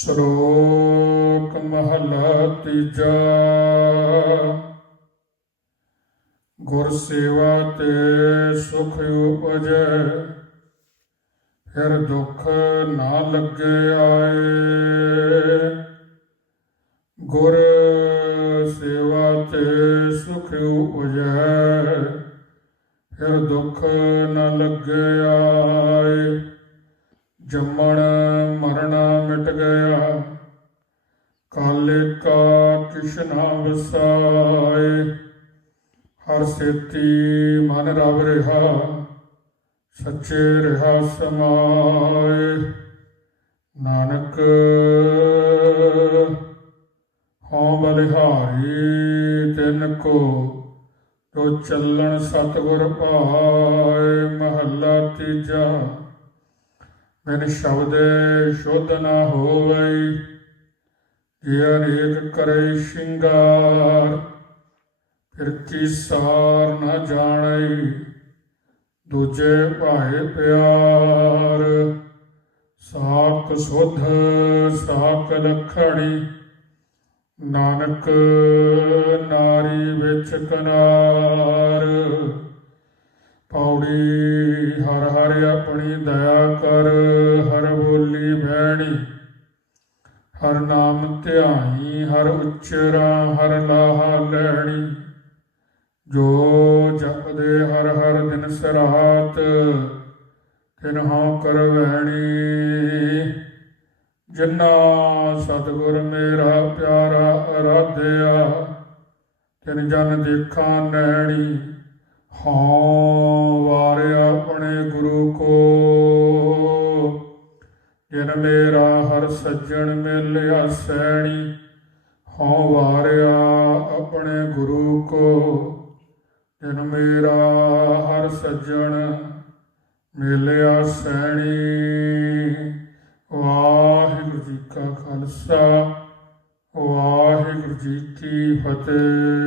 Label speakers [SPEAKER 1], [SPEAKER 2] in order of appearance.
[SPEAKER 1] ਸ਼ਲੋਕ ਮਹਲਾ ਤੀਜਾ। ਗੁਰ ਸੇਵਾ ਤੇ ਸੁਖ ਉਪਜੈ, ਫਿਰ ਦੁੱਖ ਨਾ ਲੱਗੇ ਆਏ। ਗੁਰ ਸੇਵਾ ਤੇ ਸੁਖ ਉਪਜੈ, ਫਿਰ ਦੁੱਖ ਨਾ ਲੱਗੇ ਆਏ। ਜੰਮਣ ਕਿਸ਼ਨਾ ਵਸਾਏ ਹਰ ਸੇਤੀ ਮਨ ਰਵ ਰਿਹਾ, ਸੱਚੇ ਰਿਹਾ ਸਮਾਏ। ਨਾਨਕ ਹਉ ਬਲਿਹਾਰੀ, ਤਿਨ ਕੋ ਤੋ ਚੱਲਣ ਸਤਿਗੁਰ ਭਾਏ ਮਹੱਲਾ ਤੀਜਾ। ਮੈਨ ਸ਼ਬਦ ਸ਼ੁੱਧ ਨਾ ਹੋਵਈ ਜੇ ਅਨੇਕ ਕਰੇ ਸ਼ਿੰਗਾਰ, ਫਿਰ ਕੀ ਸਾਰ ਨਾ ਜਾਣਈ ਦੂਜੇ ਭਾਏ ਪਿਆਰ ਸਾਕ ਸੁਧ ਸਾਕ ਲਖਣੀ। ਨਾਨਕ ਨਾਰੀ ਵਿੱਚ ਕਨਾਰ, ਪੌੜੀ ਹਰ ਹਰ ਆਪਣੀ ਦਇਆ ਕਰ, ਹਰ ਬੋਲੀ ਬਹਿਣੀ। ਹਰ ਨਾਮ ਧਿਆਈ, ਹਰ ਉਚਰਾ, ਹਰ ਲਾਹਾ ਲੈਣੀ। ਜੋ ਜਪਦੇ ਹਰ ਹਰ ਦਿਨ ਸਰਾਤ, ਤਿਨ ਹਉ ਕਰ ਵਹਿਣੀ ਜਿਨਾ ਸਤਿਗੁਰ ਮੇਰਾ ਪਿਆਰਾ ਅਰਾਧਿਆ, ਤਿਨ ਜਨ ਦੇਖਾਂ ਨੈਣੀ। ਹਾਂ ਵਾਰਿਆ ਆਪਣੇ ਗੁਰੂ ਕੋ। ਜਿਨ ਮੇਰਾ ਹਰ ਸੱਜਣ ਮਿਲਿਆ ਸੈਣੀ ਹਾਂ ਵਾਰਿਆ ਆਪਣੇ ਗੁਰੂ ਕੋ। ਜਿਨ ਮੇਰਾ ਹਰ ਸੱਜਣ ਮਿਲਿਆ ਸੈਣੀ ਵਾਹਿਗੁਰੂ ਜੀ ਕਾ ਖਾਲਸਾ, ਵਾਹਿਗੁਰੂ ਜੀ ਕੀ ਫਤਿਹ।